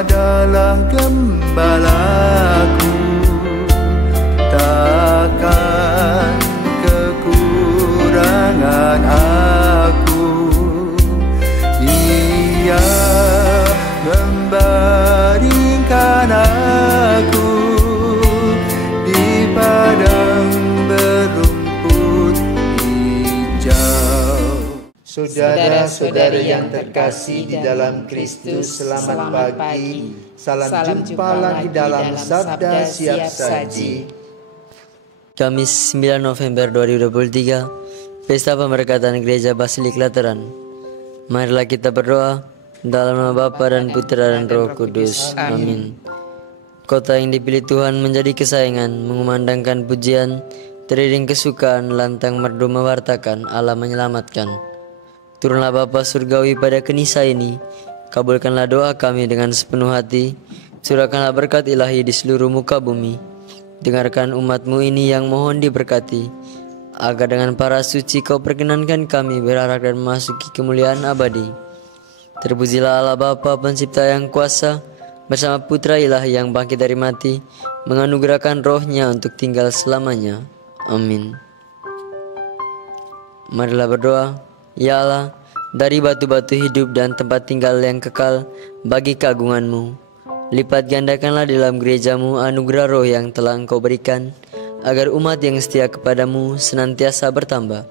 adalah gembalaku, takkan kekurangan aku. Ia membaringkan aku di padang berumput hijau. Saudara-saudari yang terkasih di dalam Kristus, selamat pagi. Salam jumpa lagi dalam Sabda Siap Saji. Kamis 9 November 2023, Pesta Pemberkatan Gereja Basilik Lateran. Marilah kita berdoa dalam nama Bapa dan Putra dan Roh Kudus. Amin. Kota yang dipilih Tuhan menjadi kesayangan, mengumandangkan pujian, teriring kesukaan, lantang merdu mewartakan Allah menyelamatkan. Turunlah Bapa Surgawi pada kenisa ini, kabulkanlah doa kami dengan sepenuh hati, curahkanlah berkat ilahi di seluruh muka bumi. Dengarkan umat-Mu ini yang mohon diberkati, agar dengan para suci Kau perkenankan kami berharap dan memasuki kemuliaan abadi. Terpujilah Allah Bapa Pencipta yang kuasa, bersama Putra Ilahi yang bangkit dari mati, menganugerahkan rohnya untuk tinggal selamanya. Amin. Marilah berdoa. Ya Allah, dari batu-batu hidup dan tempat tinggal yang kekal bagi keagungan-Mu, lipat gandakanlah dalam gereja-Mu anugerah roh yang telah Engkau berikan, agar umat yang setia kepadamu senantiasa bertambah.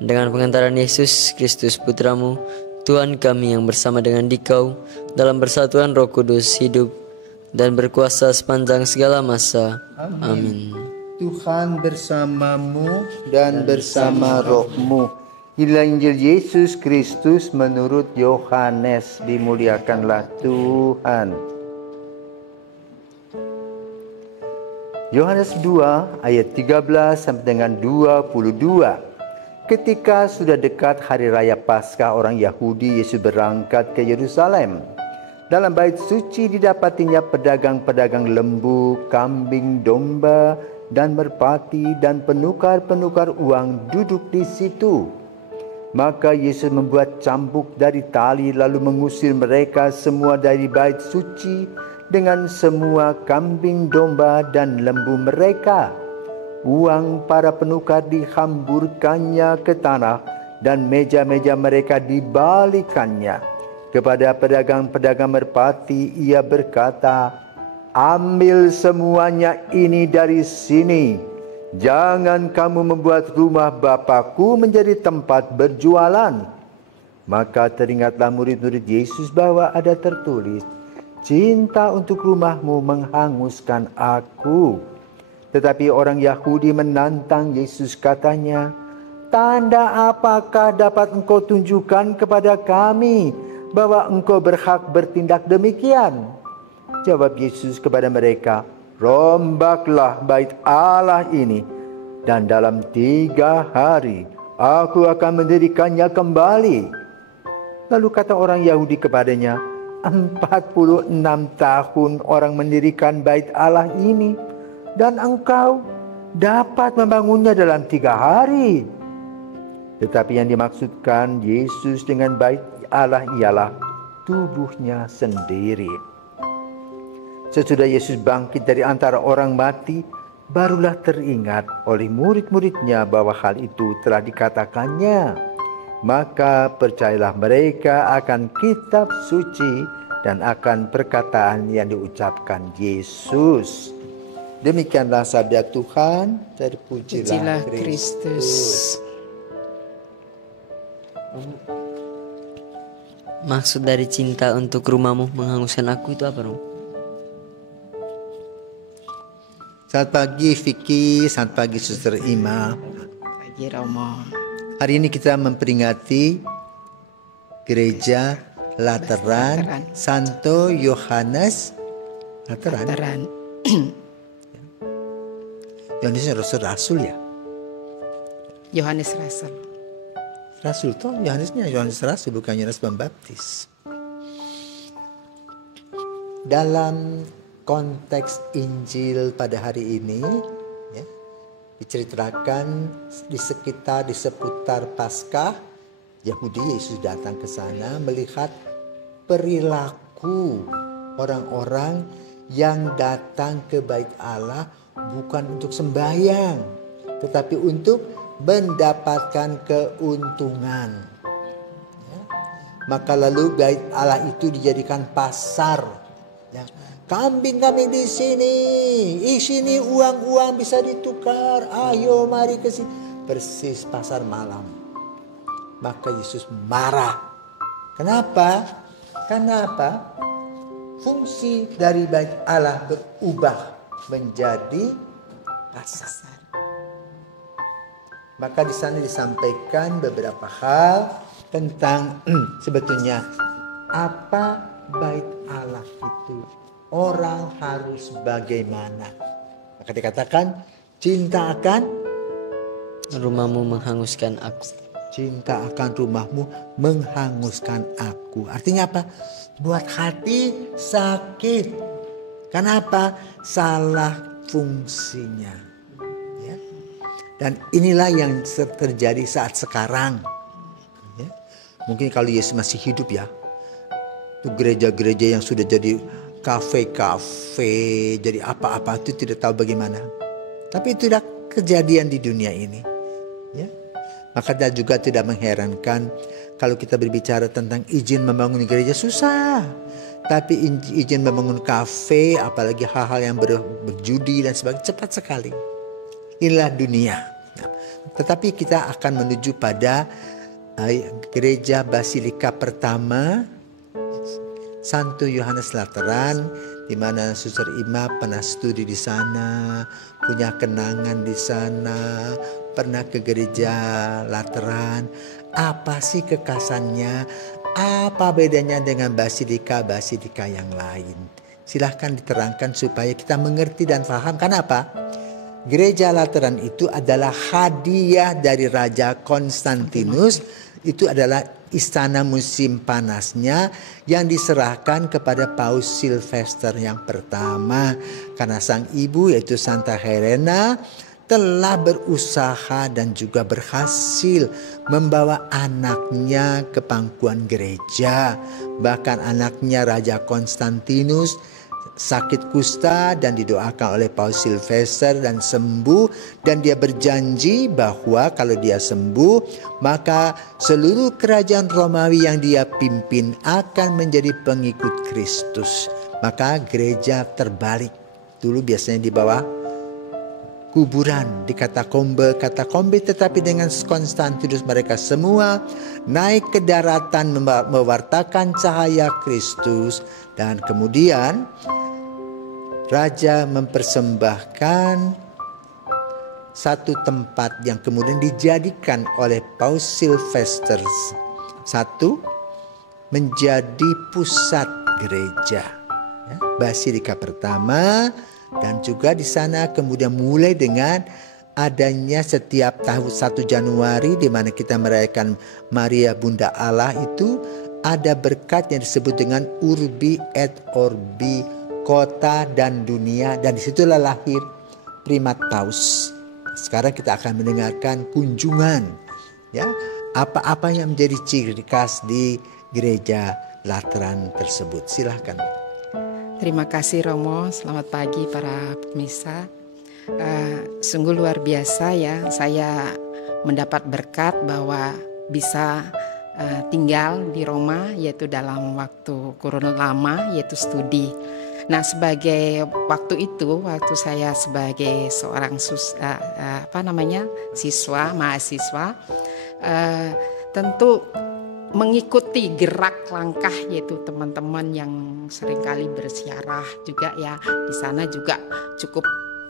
Dengan penghantaran Yesus Kristus Putra-Mu, Tuhan kami yang bersama dengan Dikau dalam persatuan Roh Kudus hidup dan berkuasa sepanjang segala masa. Amin. Tuhan bersamamu dan bersama rohmu. Inilah Injil Yesus Kristus menurut Yohanes. Dimuliakanlah Tuhan. Yohanes 2 ayat 13 sampai dengan 22. Ketika sudah dekat hari raya Paskah orang Yahudi, Yesus berangkat ke Yerusalem. Dalam bait suci didapatinya pedagang-pedagang lembu, kambing, domba, dan merpati, dan penukar-penukar uang duduk di situ. Maka Yesus membuat cambuk dari tali lalu mengusir mereka semua dari bait suci dengan semua kambing, domba, dan lembu mereka. Uang para penukar dihamburkannya ke tanah dan meja-meja mereka dibalikannya. Kepada pedagang-pedagang merpati ia berkata, "Ambil semuanya ini dari sini. Jangan kamu membuat rumah Bapakku menjadi tempat berjualan." Maka teringatlah murid-murid Yesus bahwa ada tertulis, "Cinta untuk rumahmu menghanguskan aku." Tetapi orang Yahudi menantang Yesus, katanya, "Tanda apakah dapat engkau tunjukkan kepada kami bahwa engkau berhak bertindak demikian?" Jawab Yesus kepada mereka, "Rombaklah bait Allah ini, dan dalam 3 hari aku akan mendirikannya kembali." Lalu kata orang Yahudi kepadanya, 46 tahun orang mendirikan bait Allah ini, dan engkau dapat membangunnya dalam 3 hari. Tetapi yang dimaksudkan Yesus dengan bait Allah ialah tubuhnya sendiri. Sesudah Yesus bangkit dari antara orang mati, barulah teringat oleh murid-muridnya bahwa hal itu telah dikatakannya. Maka percayalah mereka akan kitab suci dan akan perkataan yang diucapkan Yesus. Demikianlah sabda Tuhan. Terpujilah Kristus. Maksud dari cinta untuk rumahmu menghanguskan aku itu apa, Rom? Selamat pagi Vicky, selamat pagi Suster Ima. Pagi Romo. Hari ini kita memperingati Gereja Lateran Santo Yohanes Lateran. Yohanes Rasul ya? Yohanes Rasul. Rasul toh, Yohanesnya Yohanes Rasul, bukan Yohanes Pembaptis. Dalam konteks Injil pada hari ini ya, diceritakan di seputar Paskah, Yahudi Yesus datang ke sana melihat perilaku orang-orang yang datang ke bait Allah bukan untuk sembahyang, tetapi untuk mendapatkan keuntungan. Ya. Maka lalu bait Allah itu dijadikan pasar. Ya. Kambing-kambing di sini uang-uang bisa ditukar. Ayo mari ke sini. Persis pasar malam. Maka Yesus marah. Kenapa? Fungsi dari bait Allah berubah menjadi pasar. Maka di sana disampaikan beberapa hal tentang sebetulnya apa bait Allah itu. Orang harus bagaimana. Maka dikatakan cinta akan rumahmu menghanguskan aku. Cinta akan rumahmu menghanguskan aku. Artinya apa? Buat hati sakit. Kenapa? Salah fungsinya. Ya. Dan inilah yang terjadi saat sekarang. Ya. Mungkin kalau Yesus masih hidup ya. Itu gereja-gereja yang sudah jadi kafe-kafe, jadi apa-apa itu tidak tahu bagaimana. Tapi itu sudah kejadian di dunia ini. Ya. Maka juga tidak mengherankan kalau kita berbicara tentang izin membangun gereja susah. Tapi izin membangun kafe, apalagi hal-hal yang berjudi dan sebagainya cepat sekali. Inilah dunia. Nah, tetapi kita akan menuju pada gereja Basilika pertama Santo Yohanes Lateran, di mana Suster Ima pernah studi di sana, punya kenangan di sana, pernah ke gereja Lateran. Apa sih kekasannya? Apa bedanya dengan basilika-basilika yang lain? Silahkan diterangkan supaya kita mengerti dan paham. Kenapa? Gereja Lateran itu adalah hadiah dari Raja Konstantinus. Itu adalah istana musim panasnya yang diserahkan kepada Paus Silvester yang pertama. Karena sang ibu yaitu Santa Helena telah berusaha dan juga berhasil membawa anaknya ke pangkuan gereja. Bahkan anaknya Raja Konstantinus sakit kusta dan didoakan oleh Paus Silvester dan sembuh. Dan dia berjanji bahwa kalau dia sembuh maka seluruh kerajaan Romawi yang dia pimpin akan menjadi pengikut Kristus. Maka gereja terbalik. Dulu biasanya di bawah kuburan, di katakombe, tetapi dengan Konstantinus mereka semua naik ke daratan mewartakan cahaya Kristus. Dan kemudian Raja mempersembahkan satu tempat yang kemudian dijadikan oleh Paus Silvester I menjadi pusat gereja. Ya, Basilika pertama. Dan juga di sana kemudian mulai dengan adanya setiap tahun 1 Januari di mana kita merayakan Maria Bunda Allah itu ada berkat yang disebut dengan Urbi et Orbi, kota dan dunia, dan disitulah lahir Primat Paus. Sekarang kita akan mendengarkan kunjungan ya apa-apa yang menjadi ciri khas di gereja Lateran tersebut. Silahkan. Terima kasih Romo, selamat pagi para pemirsa. Sungguh luar biasa ya, saya mendapat berkat bahwa bisa tinggal di Roma, yaitu dalam waktu kurun lama, yaitu studi. Nah, sebagai waktu saya sebagai seorang mahasiswa, tentu mengikuti gerak langkah yaitu teman-teman yang seringkali bersiarah juga ya. Di sana juga cukup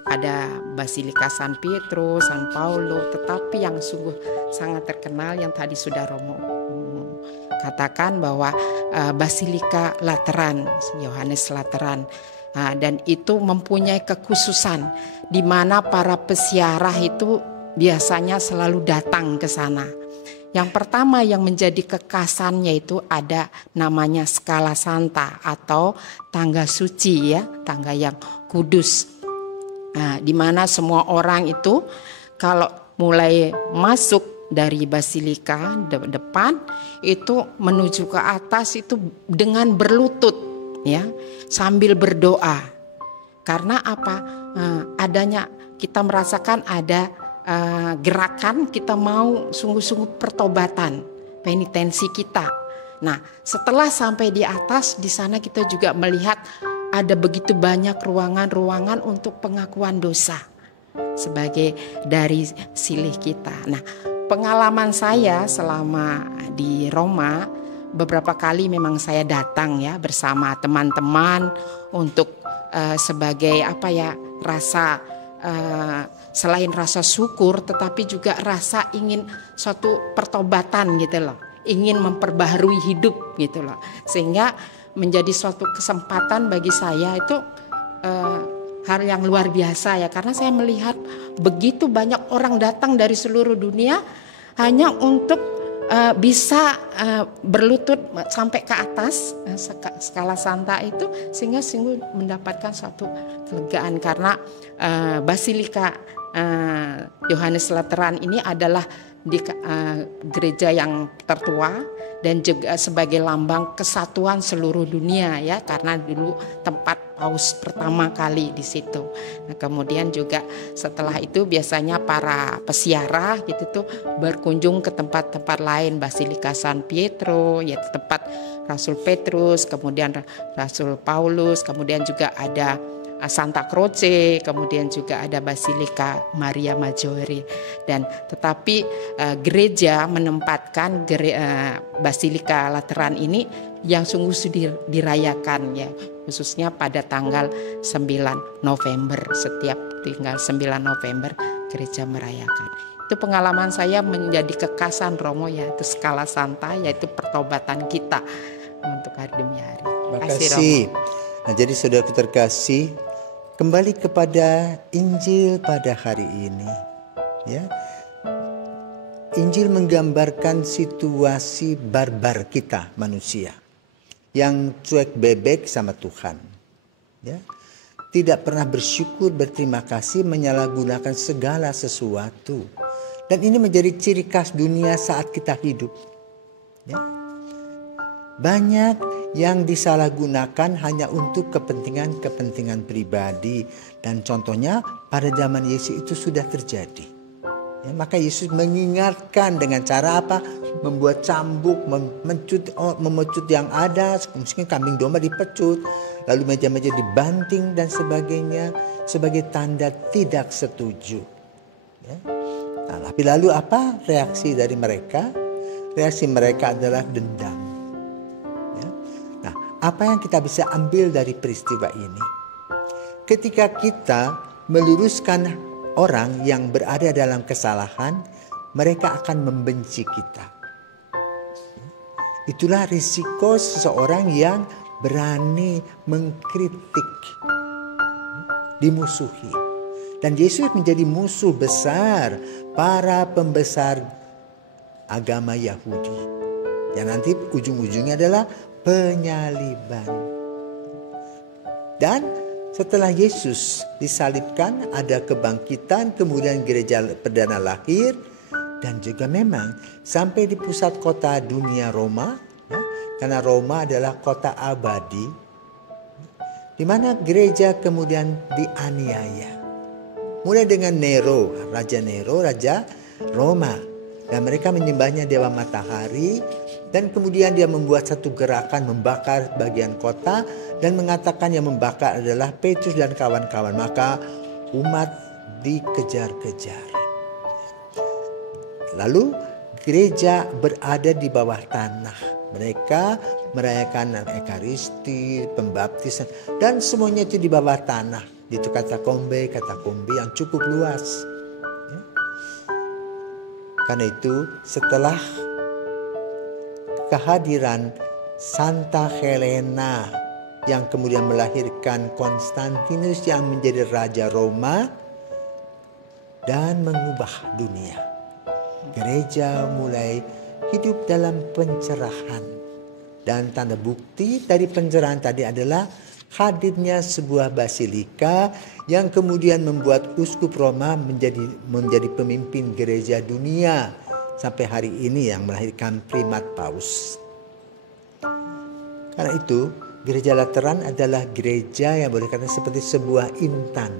ada Basilika San Pietro, San Paulo, tetapi yang sungguh sangat terkenal yang tadi sudah Romo katakan bahwa Basilika Lateran, Yohanes Lateran. Dan itu mempunyai kekhususan di mana para pesiarah itu biasanya selalu datang ke sana. Yang pertama yang menjadi kekasannya itu ada namanya Scala Santa atau tangga suci ya, tangga yang kudus. Nah, di mana semua orang itu kalau mulai masuk dari basilika depan itu menuju ke atas itu dengan berlutut ya, sambil berdoa. Karena apa? Adanya kita merasakan ada gerakan kita mau sungguh-sungguh pertobatan, penitensi kita. Nah, setelah sampai di atas, di sana kita juga melihat ada begitu banyak ruangan-ruangan untuk pengakuan dosa sebagai dari silih kita. Nah, pengalaman saya selama di Roma, beberapa kali memang saya datang ya bersama teman-teman untuk sebagai rasa selain rasa syukur, tetapi juga rasa ingin suatu pertobatan gitu loh, ingin memperbaharui hidup gitu loh, sehingga menjadi suatu kesempatan bagi saya itu hal yang luar biasa ya, karena saya melihat begitu banyak orang datang dari seluruh dunia hanya untuk bisa berlutut sampai ke atas skala Santa itu, sehingga sungguh mendapatkan suatu kelegaan, karena Basilika Yohanes Lateran ini adalah di gereja yang tertua dan juga sebagai lambang kesatuan seluruh dunia ya, karena dulu tempat paus pertama kali di situ. Nah, kemudian juga setelah itu biasanya para pesiarah gitu tuh berkunjung ke tempat-tempat lain, Basilika San Pietro yaitu tempat Rasul Petrus, kemudian Rasul Paulus, kemudian juga ada Santa Croce, kemudian juga ada Basilika Maria Maggiore. Dan tetapi gereja menempatkan Basilika Lateran ini yang sungguh dirayakan ya, khususnya pada tanggal 9 November. Setiap tanggal 9 November gereja merayakan. Itu pengalaman saya menjadi kekasan Romo, yaitu skala Santa, yaitu pertobatan kita untuk hari demi hari. Terima kasih. Nah, jadi saudara terkasih, kembali kepada Injil pada hari ini, ya. Injil menggambarkan situasi barbar kita manusia yang cuek bebek sama Tuhan, ya. Tidak pernah bersyukur, berterima kasih, menyalahgunakan segala sesuatu, dan ini menjadi ciri khas dunia saat kita hidup, ya. Banyak yang disalahgunakan hanya untuk kepentingan pribadi, dan contohnya pada zaman Yesus itu sudah terjadi. Ya, maka Yesus mengingatkan dengan cara apa? Membuat cambuk, memecut yang ada, mungkin kambing domba dipecut, lalu meja-meja dibanting dan sebagainya sebagai tanda tidak setuju. Ya. Nah, tapi lalu apa reaksi dari mereka? Reaksi mereka adalah dendam. Apa yang kita bisa ambil dari peristiwa ini? Ketika kita meluruskan orang yang berada dalam kesalahan, mereka akan membenci kita. Itulah risiko seseorang yang berani mengkritik, dimusuhi. Dan Yesus menjadi musuh besar para pembesar agama Yahudi. Yang nanti ujung-ujungnya adalah penyaliban. Dan setelah Yesus disalibkan ada kebangkitan, kemudian gereja perdana lahir, dan juga memang sampai di pusat kota dunia Roma, ya, karena Roma adalah kota abadi, di mana gereja kemudian dianiaya. Mulai dengan Nero, Raja Roma, dan mereka menyembahnya dewa matahari. Dan kemudian dia membuat satu gerakan membakar bagian kota dan mengatakan yang membakar adalah Petrus dan kawan-kawan. Maka umat dikejar-kejar. Lalu gereja berada di bawah tanah. Mereka merayakan Ekaristi, pembaptisan, dan semuanya itu di bawah tanah. Itu katakombe yang cukup luas. Karena itu setelah kehadiran Santa Helena yang kemudian melahirkan Konstantinus yang menjadi Raja Roma dan mengubah dunia, gereja mulai hidup dalam pencerahan. Dan tanda bukti dari pencerahan tadi adalah hadirnya sebuah basilika yang kemudian membuat uskup Roma menjadi pemimpin gereja dunia sampai hari ini yang melahirkan primat paus. Karena itu Gereja Lateran adalah gereja yang boleh kata seperti sebuah intan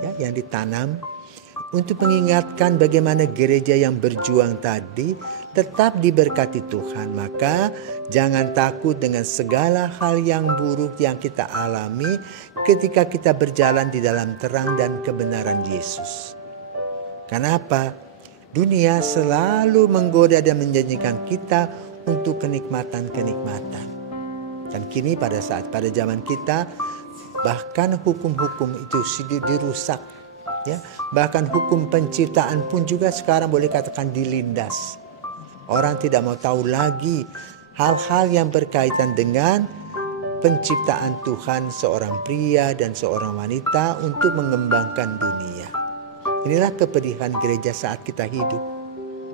ya, yang ditanam untuk mengingatkan bagaimana gereja yang berjuang tadi tetap diberkati Tuhan. Maka jangan takut dengan segala hal yang buruk yang kita alami ketika kita berjalan di dalam terang dan kebenaran Yesus. Kenapa? Dunia selalu menggoda dan menjanjikan kita untuk kenikmatan-kenikmatan. Dan kini pada zaman kita bahkan hukum-hukum itu dirusak, ya. Bahkan hukum penciptaan pun juga sekarang boleh katakan dilindas. Orang tidak mau tahu lagi hal-hal yang berkaitan dengan penciptaan Tuhan seorang pria dan seorang wanita untuk mengembangkan dunia. Inilah kepedihan gereja saat kita hidup.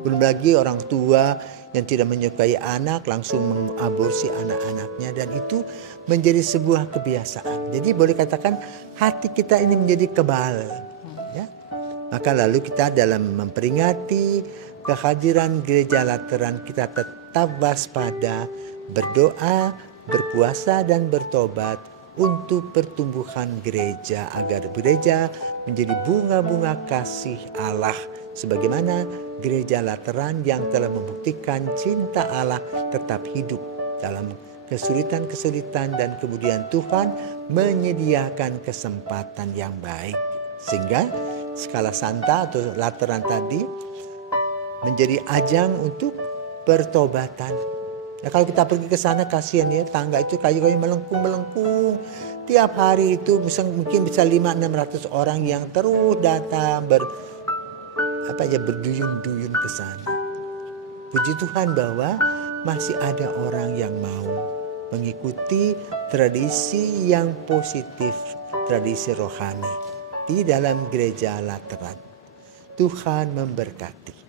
Belum lagi orang tua yang tidak menyukai anak langsung mengaborsi anak-anaknya, dan itu menjadi sebuah kebiasaan. Jadi boleh katakan hati kita ini menjadi kebal, ya. Maka lalu kita dalam memperingati kehadiran gereja Lateran, kita tetap waspada, berdoa, berpuasa dan bertobat untuk pertumbuhan gereja, agar gereja menjadi bunga-bunga kasih Allah sebagaimana gereja Lateran yang telah membuktikan cinta Allah tetap hidup dalam kesulitan-kesulitan, dan kemudian Tuhan menyediakan kesempatan yang baik sehingga skala Santa atau Lateran tadi menjadi ajang untuk pertobatan. Nah, kalau kita pergi ke sana kasihan ya, tangga itu kayu-kayu melengkung. Tiap hari itu mungkin bisa 500-600 orang yang terus datang berduyun-duyun ke sana. Puji Tuhan bahwa masih ada orang yang mau mengikuti tradisi yang positif, tradisi rohani di dalam gereja Lateran. Tuhan memberkati.